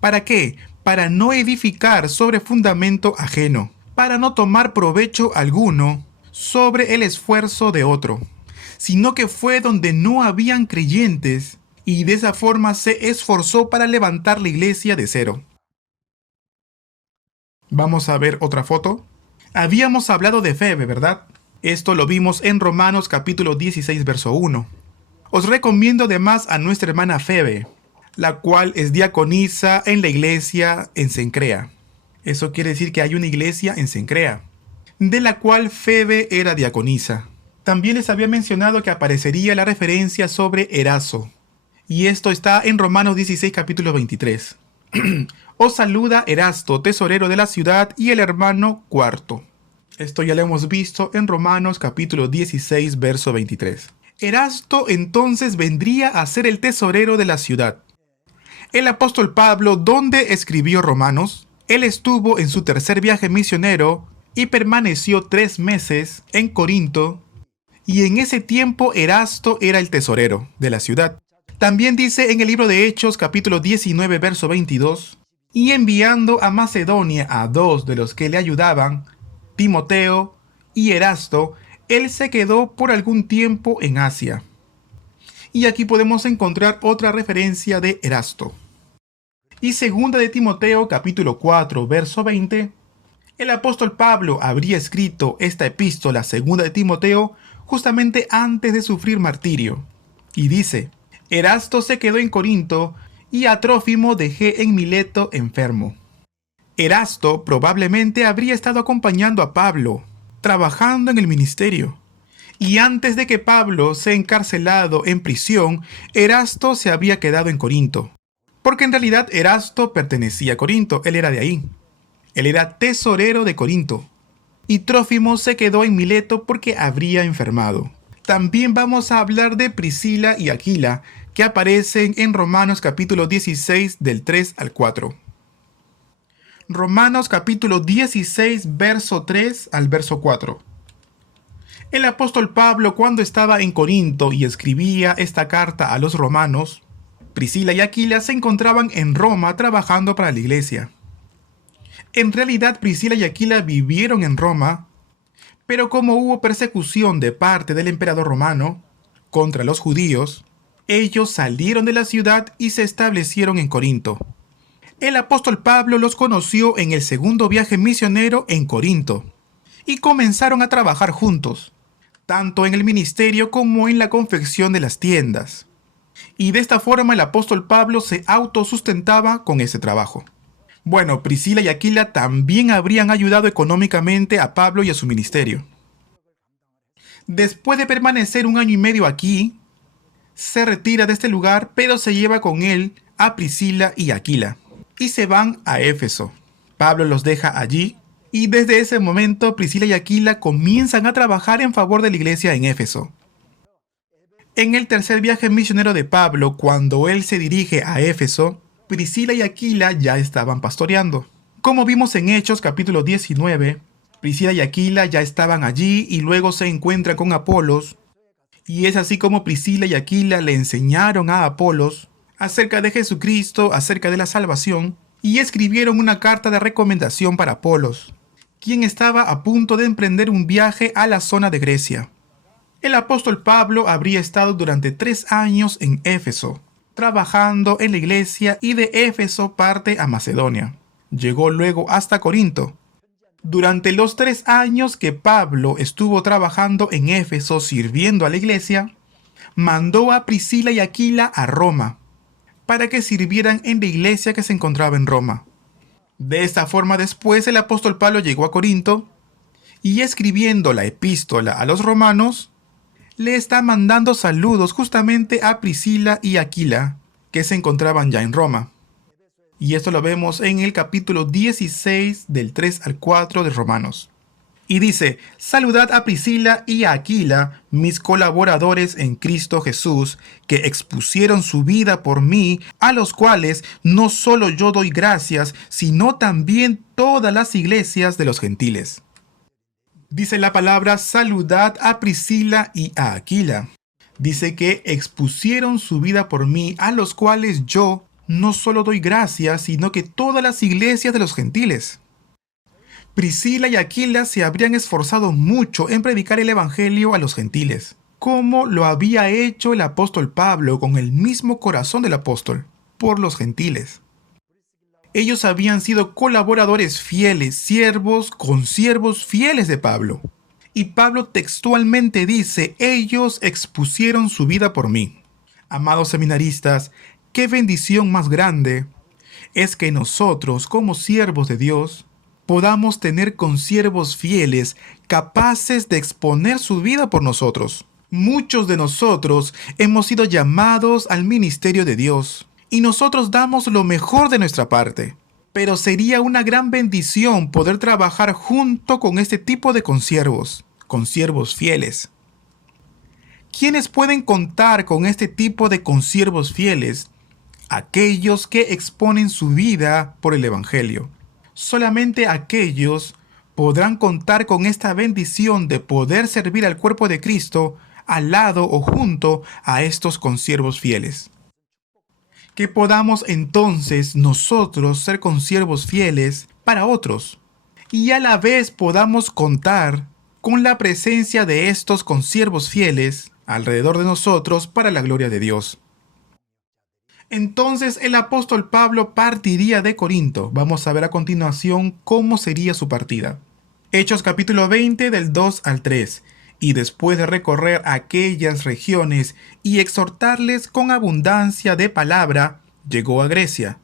¿Para qué? Para no edificar sobre fundamento ajeno, para no tomar provecho alguno sobre el esfuerzo de otro, sino que fue donde no habían creyentes y de esa forma se esforzó para levantar la iglesia de cero. Vamos a ver otra foto. Habíamos hablado de Febe, ¿verdad? Esto lo vimos en Romanos capítulo 16, verso 1. Os recomiendo además a nuestra hermana Febe, la cual es diaconisa en la iglesia en Cencrea. Eso quiere decir que hay una iglesia en Cencrea, de la cual Febe era diaconisa. También les había mencionado que aparecería la referencia sobre Eraso, y esto está en Romanos 16, capítulo 23. Os saluda Erasto, tesorero de la ciudad, y el hermano Cuarto. Esto ya lo hemos visto en Romanos capítulo 16, verso 23. Erasto entonces vendría a ser el tesorero de la ciudad. El apóstol Pablo, ¿dónde escribió Romanos? Él estuvo en su tercer viaje misionero y permaneció 3 meses en Corinto, y en ese tiempo Erasto era el tesorero de la ciudad. También dice en el libro de Hechos capítulo 19, verso 22, y enviando a Macedonia a 2 de los que le ayudaban, Timoteo y Erasto, él se quedó por algún tiempo en Asia. Y aquí podemos encontrar otra referencia de Erasto. Y segunda de Timoteo capítulo 4, verso 20, el apóstol Pablo habría escrito esta epístola segunda de Timoteo justamente antes de sufrir martirio. Y dice, Erasto se quedó en Corinto y a Trófimo dejé en Mileto enfermo. Erasto probablemente habría estado acompañando a Pablo, trabajando en el ministerio. Y antes de que Pablo sea encarcelado en prisión, Erasto se había quedado en Corinto. Porque en realidad Erasto pertenecía a Corinto, él era de ahí. Él era tesorero de Corinto. Y Trófimo se quedó en Mileto porque habría enfermado. También vamos a hablar de Priscila y Aquila, que aparecen en Romanos capítulo 16 del 3 al 4. Romanos capítulo 16, verso 3 al verso 4. El apóstol Pablo, cuando estaba en Corinto y escribía esta carta a los romanos, Priscila y Aquila se encontraban en Roma trabajando para la iglesia. En realidad, Priscila y Aquila vivieron en Roma, pero como hubo persecución de parte del emperador romano contra los judíos, ellos salieron de la ciudad y se establecieron en Corinto. El apóstol Pablo los conoció en el segundo viaje misionero en Corinto y comenzaron a trabajar juntos, tanto en el ministerio como en la confección de las tiendas. Y de esta forma el apóstol Pablo se autosustentaba con ese trabajo. Bueno, Priscila y Aquila también habrían ayudado económicamente a Pablo y a su ministerio. Después de permanecer 1 año y medio aquí, se retira de este lugar, pero se lleva con él a Priscila y Aquila y se van a Éfeso. Pablo los deja allí y desde ese momento Priscila y Aquila comienzan a trabajar en favor de la iglesia en Éfeso. En el tercer viaje misionero de Pablo, cuando él se dirige a Éfeso, Priscila y Aquila ya estaban pastoreando. Como vimos en Hechos capítulo 19, Priscila y Aquila ya estaban allí y luego se encuentran con Apolos. Y es así como Priscila y Aquila le enseñaron a Apolos acerca de Jesucristo, acerca de la salvación, y escribieron una carta de recomendación para Apolos, quien estaba a punto de emprender un viaje a la zona de Grecia. El apóstol Pablo habría estado durante 3 años en Éfeso, trabajando en la iglesia, y de Éfeso parte a Macedonia. Llegó luego hasta Corinto. Durante los 3 años que Pablo estuvo trabajando en Éfeso sirviendo a la iglesia, mandó a Priscila y Aquila a Roma, para que sirvieran en la iglesia que se encontraba en Roma. De esta forma después el apóstol Pablo llegó a Corinto, y escribiendo la epístola a los romanos, le está mandando saludos justamente a Priscila y Aquila, que se encontraban ya en Roma. Y esto lo vemos en el capítulo 16 del 3 al 4 de Romanos. Y dice: saludad a Priscila y a Aquila, mis colaboradores en Cristo Jesús, que expusieron su vida por mí, a los cuales no solo yo doy gracias, sino también todas las iglesias de los gentiles. Dice la palabra: saludad a Priscila y a Aquila. Dice que expusieron su vida por mí, a los cuales yo no solo doy gracias, sino que todas las iglesias de los gentiles. Priscila y Aquila se habrían esforzado mucho en predicar el evangelio a los gentiles, como lo había hecho el apóstol Pablo con el mismo corazón del apóstol, por los gentiles. Ellos habían sido colaboradores fieles, consiervos fieles de Pablo. Y Pablo textualmente dice: ellos expusieron su vida por mí. Amados seminaristas, qué bendición más grande es que nosotros, como siervos de Dios, podamos tener consiervos fieles, capaces de exponer su vida por nosotros. Muchos de nosotros hemos sido llamados al ministerio de Dios, y nosotros damos lo mejor de nuestra parte. Pero sería una gran bendición poder trabajar junto con este tipo de consiervos fieles. ¿Quiénes pueden contar con este tipo de consiervos fieles? Aquellos que exponen su vida por el Evangelio. Solamente aquellos podrán contar con esta bendición de poder servir al cuerpo de Cristo al lado o junto a estos consiervos fieles. Que podamos entonces nosotros ser consiervos fieles para otros, y a la vez podamos contar con la presencia de estos consiervos fieles alrededor de nosotros para la gloria de Dios. Entonces el apóstol Pablo partiría de Corinto. Vamos a ver a continuación cómo sería su partida. Hechos capítulo 20 del 2 al 3. Y después de recorrer aquellas regiones y exhortarles con abundancia de palabra, llegó a Grecia.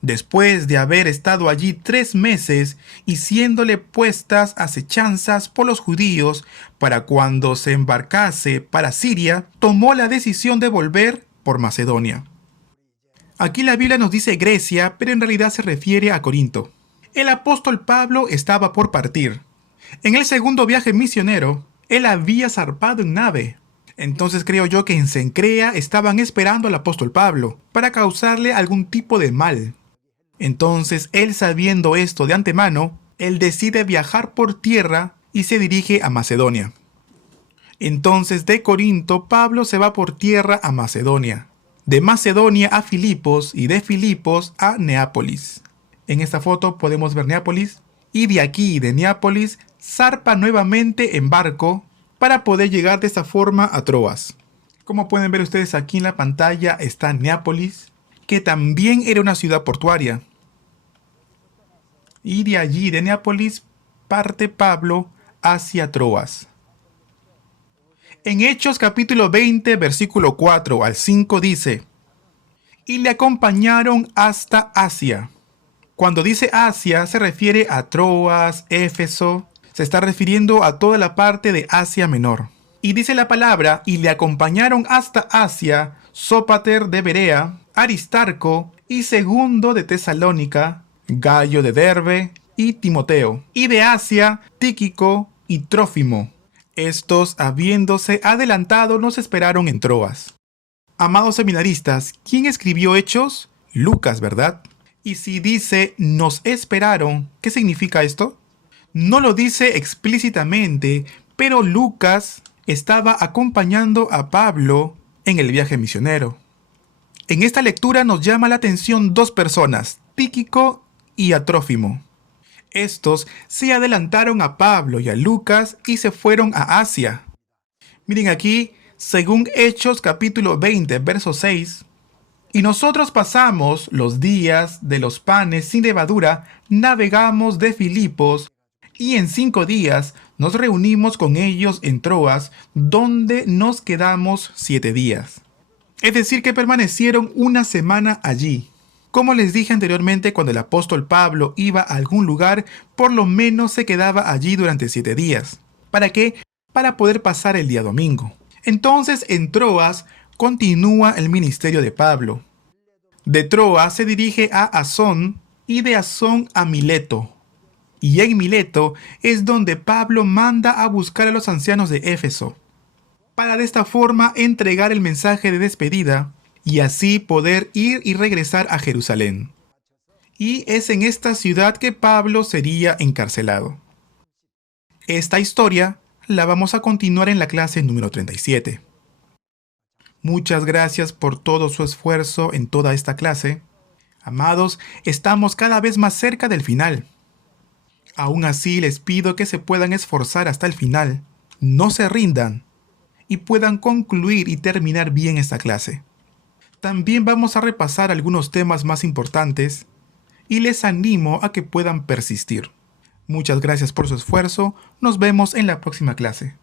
Después de haber estado allí 3 meses y siéndole puestas acechanzas por los judíos para cuando se embarcase para Siria, tomó la decisión de volver por Macedonia. Aquí la Biblia nos dice Grecia, pero en realidad se refiere a Corinto. El apóstol Pablo estaba por partir. En el segundo viaje misionero, él había zarpado en nave. Entonces creo yo que en Cencrea estaban esperando al apóstol Pablo para causarle algún tipo de mal. Entonces él, sabiendo esto de antemano, él decide viajar por tierra y se dirige a Macedonia. Entonces de Corinto Pablo se va por tierra a Macedonia. De Macedonia a Filipos y de Filipos a Neápolis. En esta foto podemos ver Neápolis, y de aquí, de Neápolis, zarpa nuevamente en barco para poder llegar de esta forma a Troas. Como pueden ver ustedes aquí en la pantalla está Neápolis, que también era una ciudad portuaria. Y de allí, de Neápolis, parte Pablo hacia Troas. En Hechos capítulo 20, versículo 4 al 5 dice: y le acompañaron hasta Asia. Cuando dice Asia se refiere a Troas, Éfeso, se está refiriendo a toda la parte de Asia Menor. Y dice la palabra: y le acompañaron hasta Asia Sópater de Berea, Aristarco y Segundo de Tesalónica, Gayo de Derbe y Timoteo. Y de Asia Tíquico y Trófimo. Estos, habiéndose adelantado, nos esperaron en Troas. Amados seminaristas, ¿quién escribió Hechos? Lucas, ¿verdad? Y si dice nos esperaron, ¿qué significa esto? No lo dice explícitamente, pero Lucas estaba acompañando a Pablo en el viaje misionero. En esta lectura nos llama la atención dos personas, Tíquico y a Trófimo. Estos se adelantaron a Pablo y a Lucas y se fueron a Asia. Miren aquí, según Hechos capítulo 20, verso 6, y nosotros pasamos los días de los panes sin levadura, navegamos de Filipos, y en 5 días nos reunimos con ellos en Troas, donde nos quedamos 7 días. Es decir, que permanecieron una semana allí. Como les dije anteriormente, cuando el apóstol Pablo iba a algún lugar, por lo menos se quedaba allí durante 7 días. ¿Para qué? Para poder pasar el día domingo. Entonces, en Troas continúa el ministerio de Pablo. De Troas se dirige a Asón y de Asón a Mileto. Y en Mileto es donde Pablo manda a buscar a los ancianos de Éfeso, para de esta forma entregar el mensaje de despedida y así poder ir y regresar a Jerusalén. Y es en esta ciudad que Pablo sería encarcelado. Esta historia la vamos a continuar en la clase número 37. Muchas gracias por todo su esfuerzo en toda esta clase. Amados, estamos cada vez más cerca del final. Aún así les pido que se puedan esforzar hasta el final, no se rindan y puedan concluir y terminar bien esta clase. También vamos a repasar algunos temas más importantes y les animo a que puedan persistir. Muchas gracias por su esfuerzo, nos vemos en la próxima clase.